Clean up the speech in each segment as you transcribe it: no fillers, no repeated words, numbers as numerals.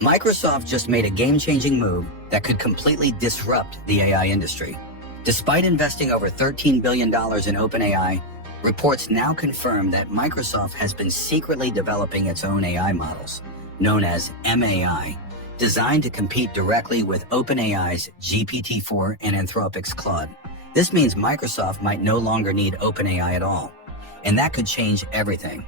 Microsoft just made a game-changing move that could completely disrupt the AI industry. Despite investing over $13 billion in OpenAI, reports now confirm that Microsoft has been secretly developing its own AI models, known as MAI, designed to compete directly with OpenAI's GPT-4 and Anthropic's Claude. This means Microsoft might no longer need OpenAI at all, and that could change everything.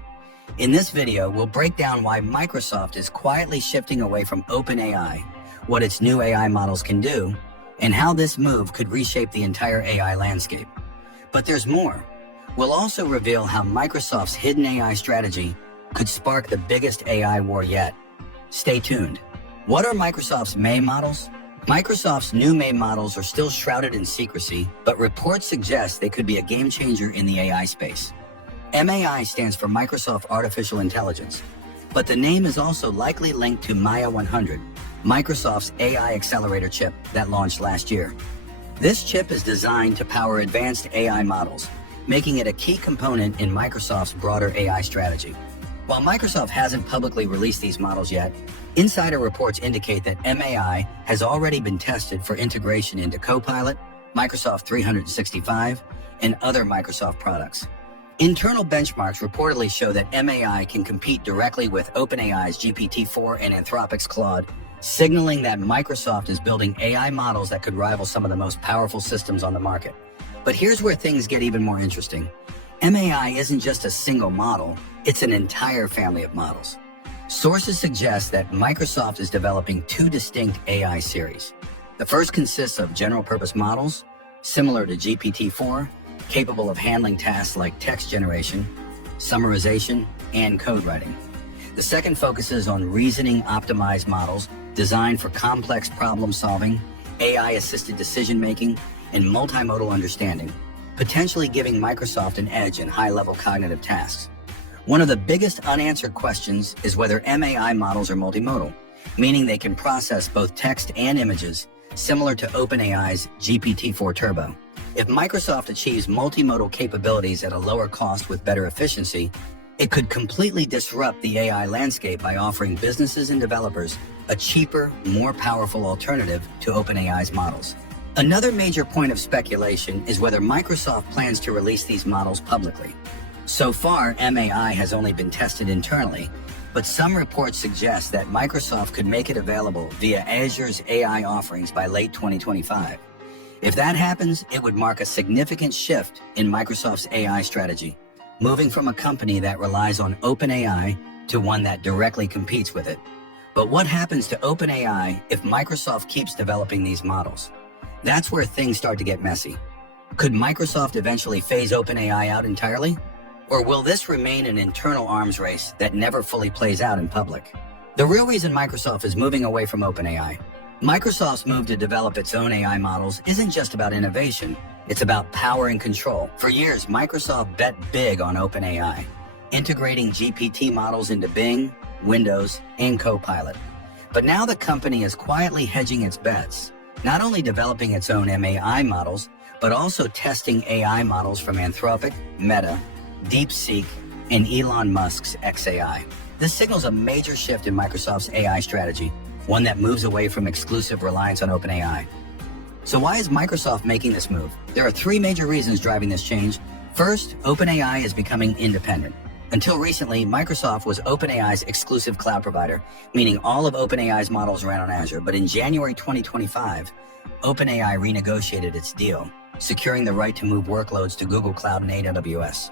In this video, we'll break down why Microsoft is quietly shifting away from OpenAI, what its new AI models can do, and how this move could reshape the entire AI landscape. But there's more. We'll also reveal how Microsoft's hidden AI strategy could spark the biggest AI war yet. Stay tuned. What are Microsoft's MAI models? Microsoft's new MAI models are still shrouded in secrecy, but reports suggest they could be a game changer in the AI space. MAI stands for Microsoft Artificial Intelligence, but the name is also likely linked to Maya 100, Microsoft's AI accelerator chip that launched last year. This chip is designed to power advanced AI models, making it a key component in Microsoft's broader AI strategy. While Microsoft hasn't publicly released these models yet, insider reports indicate that MAI has already been tested for integration into Copilot, Microsoft 365, and other Microsoft products. Internal benchmarks reportedly show that MAI can compete directly with OpenAI's GPT-4 and Anthropic's Claude, signaling that Microsoft is building AI models that could rival some of the most powerful systems on the market. But here's where things get even more interesting. MAI isn't just a single model, it's an entire family of models. Sources suggest that Microsoft is developing two distinct AI series. The first consists of general-purpose models, similar to GPT-4, capable of handling tasks like text generation, summarization, and code writing. The second focuses on reasoning-optimized models designed for complex problem-solving, AI-assisted decision-making, and multimodal understanding, potentially giving Microsoft an edge in high-level cognitive tasks. One of the biggest unanswered questions is whether MAI models are multimodal, meaning they can process both text and images, similar to OpenAI's GPT-4 Turbo. If Microsoft achieves multimodal capabilities at a lower cost with better efficiency, it could completely disrupt the AI landscape by offering businesses and developers a cheaper, more powerful alternative to OpenAI's models. Another major point of speculation is whether Microsoft plans to release these models publicly. So far, MAI has only been tested internally, but some reports suggest that Microsoft could make it available via Azure's AI offerings by late 2025. If that happens, it would mark a significant shift in Microsoft's AI strategy, moving from a company that relies on OpenAI to one that directly competes with it. But what happens to OpenAI if Microsoft keeps developing these models? That's where things start to get messy. Could Microsoft eventually phase OpenAI out entirely? Or will this remain an internal arms race that never fully plays out in public? The real reason Microsoft is moving away from OpenAI. Microsoft's move to develop its own AI models isn't just about innovation, it's about power and control. For years, Microsoft bet big on OpenAI, integrating GPT models into Bing, Windows, and Copilot. But now the company is quietly hedging its bets, not only developing its own MAI models, but also testing AI models from Anthropic, Meta, DeepSeek, and Elon Musk's xAI. This signals a major shift in Microsoft's AI strategy, one that moves away from exclusive reliance on OpenAI. So why is Microsoft making this move? There are three major reasons driving this change. First, OpenAI is becoming independent. Until recently, Microsoft was OpenAI's exclusive cloud provider, meaning all of OpenAI's models ran on Azure. But in January 2025, OpenAI renegotiated its deal, securing the right to move workloads to Google Cloud and AWS.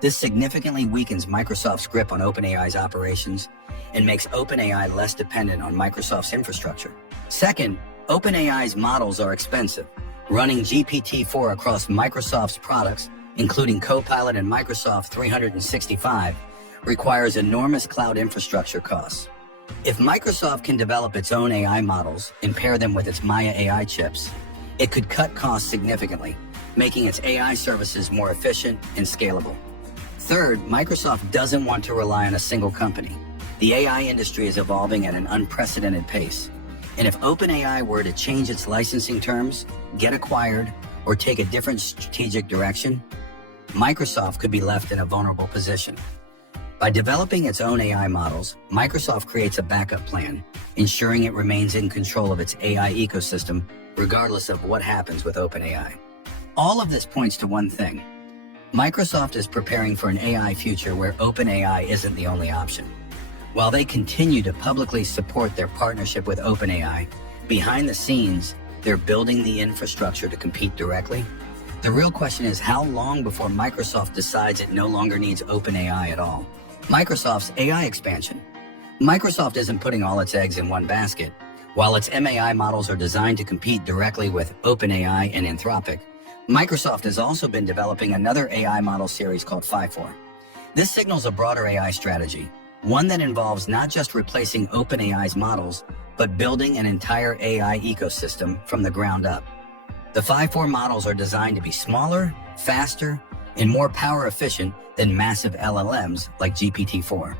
This significantly weakens Microsoft's grip on OpenAI's operations and makes OpenAI less dependent on Microsoft's infrastructure. Second, OpenAI's models are expensive. Running GPT-4 across Microsoft's products, including Copilot and Microsoft 365, requires enormous cloud infrastructure costs. If Microsoft can develop its own AI models and pair them with its Maya AI chips, it could cut costs significantly, making its AI services more efficient and scalable. Third, Microsoft doesn't want to rely on a single company. The AI industry is evolving at an unprecedented pace. And if OpenAI were to change its licensing terms, get acquired, or take a different strategic direction, Microsoft could be left in a vulnerable position. By developing its own AI models, Microsoft creates a backup plan, ensuring it remains in control of its AI ecosystem, regardless of what happens with OpenAI. All of this points to one thing. Microsoft is preparing for an AI future where OpenAI isn't the only option. While they continue to publicly support their partnership with OpenAI, behind the scenes, they're building the infrastructure to compete directly. The real question is how long before Microsoft decides it no longer needs OpenAI at all. Microsoft's AI expansion. Microsoft isn't putting all its eggs in one basket. While its MAI models are designed to compete directly with OpenAI and Anthropic, Microsoft has also been developing another AI model series called Phi-4. This signals a broader AI strategy, one that involves not just replacing OpenAI's models, but building an entire AI ecosystem from the ground up. The Phi-4 models are designed to be smaller, faster, and more power efficient than massive LLMs like GPT-4.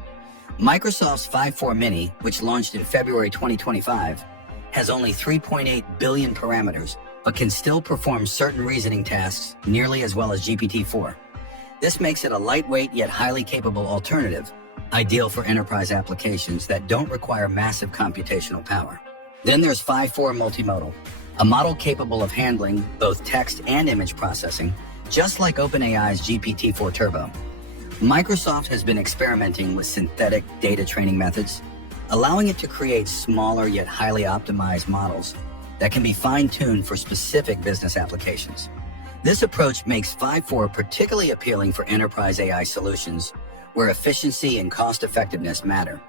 Microsoft's Phi-4 Mini, which launched in February 2025, has only 3.8 billion parameters, but can still perform certain reasoning tasks nearly as well as GPT-4. This makes it a lightweight yet highly capable alternative, ideal for enterprise applications that don't require massive computational power. Then there's Phi-4 Multimodal, a model capable of handling both text and image processing, just like OpenAI's GPT-4 Turbo. Microsoft has been experimenting with synthetic data training methods, allowing it to create smaller yet highly optimized models that can be fine-tuned for specific business applications. This approach makes Phi-4 particularly appealing for enterprise AI solutions where efficiency and cost-effectiveness matter.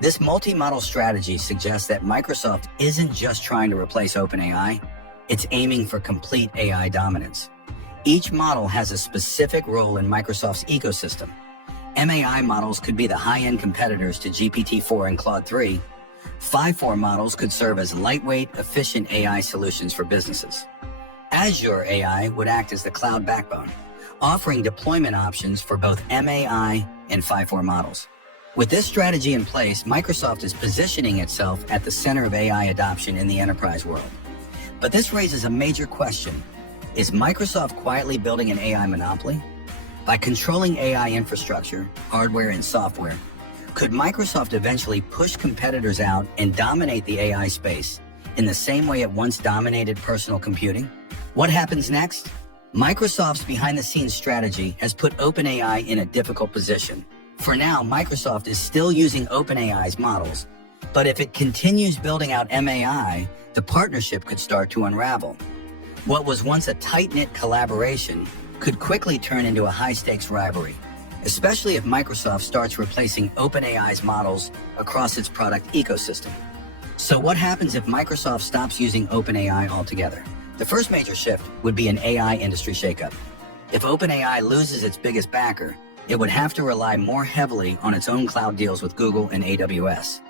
This multi-model strategy suggests that Microsoft isn't just trying to replace OpenAI, it's aiming for complete AI dominance. Each model has a specific role in Microsoft's ecosystem. MAI models could be the high-end competitors to GPT-4 and Claude 3. Phi-4 models could serve as lightweight, efficient AI solutions for businesses. Azure AI would act as the cloud backbone, offering deployment options for both MAI and Phi-4 models. With this strategy in place, Microsoft is positioning itself at the center of AI adoption in the enterprise world. But this raises a major question. Is Microsoft quietly building an AI monopoly? By controlling AI infrastructure, hardware and software, could Microsoft eventually push competitors out and dominate the AI space in the same way it once dominated personal computing? What happens next? Microsoft's behind-the-scenes strategy has put OpenAI in a difficult position. For now, Microsoft is still using OpenAI's models, but if it continues building out MAI, the partnership could start to unravel. What was once a tight-knit collaboration could quickly turn into a high-stakes rivalry, especially if Microsoft starts replacing OpenAI's models across its product ecosystem. So what happens if Microsoft stops using OpenAI altogether? The first major shift would be an AI industry shakeup. If OpenAI loses its biggest backer, it would have to rely more heavily on its own cloud deals with Google and AWS.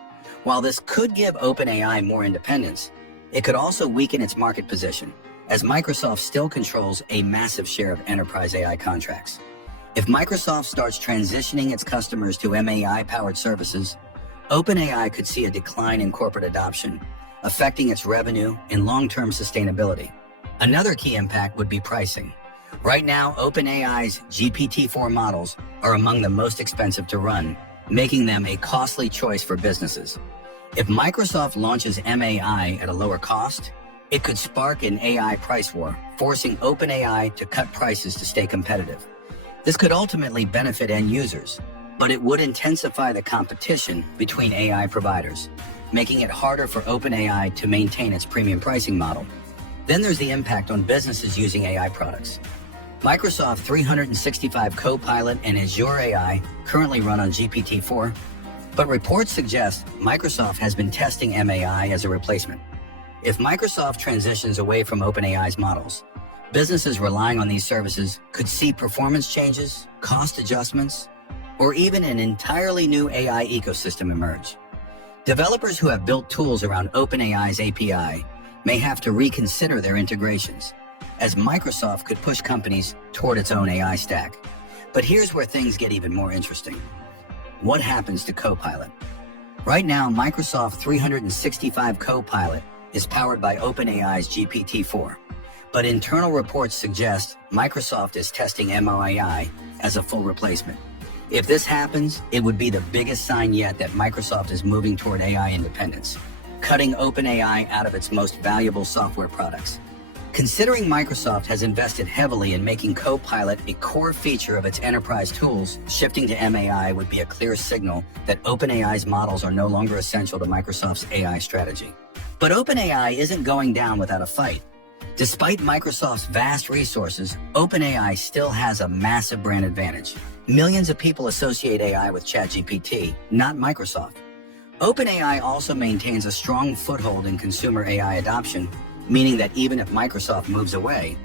While this could give OpenAI more independence, it could also weaken its market position, as Microsoft still controls a massive share of enterprise AI contracts. If Microsoft starts transitioning its customers to MAI-powered services, OpenAI could see a decline in corporate adoption, affecting its revenue and long-term sustainability. Another key impact would be pricing. Right now, OpenAI's GPT-4 models are among the most expensive to run, making them a costly choice for businesses. If Microsoft launches MAI at a lower cost, it could spark an AI price war, forcing OpenAI to cut prices to stay competitive. This could ultimately benefit end users, but it would intensify the competition between AI providers, making it harder for OpenAI to maintain its premium pricing model. Then there's the impact on businesses using AI products. Microsoft 365 Copilot and Azure AI currently run on GPT-4, but reports suggest Microsoft has been testing MAI as a replacement. If Microsoft transitions away from OpenAI's models, businesses relying on these services could see performance changes, cost adjustments, or even an entirely new AI ecosystem emerge. Developers who have built tools around OpenAI's API may have to reconsider their integrations, as Microsoft could push companies toward its own AI stack. But here's where things get even more interesting. What happens to Copilot? Right now, Microsoft 365 Copilot is powered by OpenAI's GPT-4, but internal reports suggest Microsoft is testing MAI as a full replacement. If this happens, it would be the biggest sign yet that Microsoft is moving toward AI independence, cutting OpenAI out of its most valuable software products. Considering Microsoft has invested heavily in making Copilot a core feature of its enterprise tools, shifting to MAI would be a clear signal that OpenAI's models are no longer essential to Microsoft's AI strategy. But OpenAI isn't going down without a fight. Despite Microsoft's vast resources, OpenAI still has a massive brand advantage. Millions of people associate AI with ChatGPT, not Microsoft. OpenAI also maintains a strong foothold in consumer AI adoption, meaning that even if Microsoft moves away,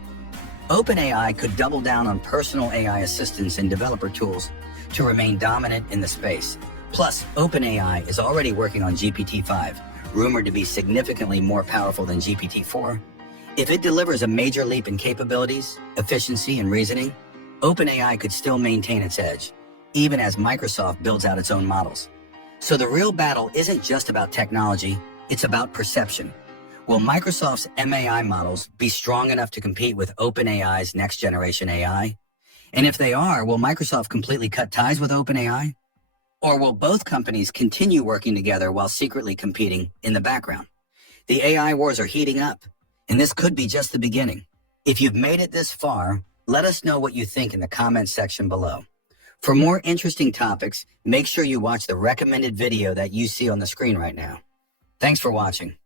OpenAI could double down on personal AI assistants and developer tools to remain dominant in the space. Plus, OpenAI is already working on GPT-5, rumored to be significantly more powerful than GPT-4. If it delivers a major leap in capabilities, efficiency, and reasoning, OpenAI could still maintain its edge, even as Microsoft builds out its own models. So the real battle isn't just about technology, it's about perception. Will Microsoft's MAI models be strong enough to compete with OpenAI's next-generation AI? And if they are, will Microsoft completely cut ties with OpenAI? Or will both companies continue working together while secretly competing in the background? The AI wars are heating up, and this could be just the beginning. If you've made it this far, let us know what you think in the comments section below. For more interesting topics, make sure you watch the recommended video that you see on the screen right now. Thanks for watching.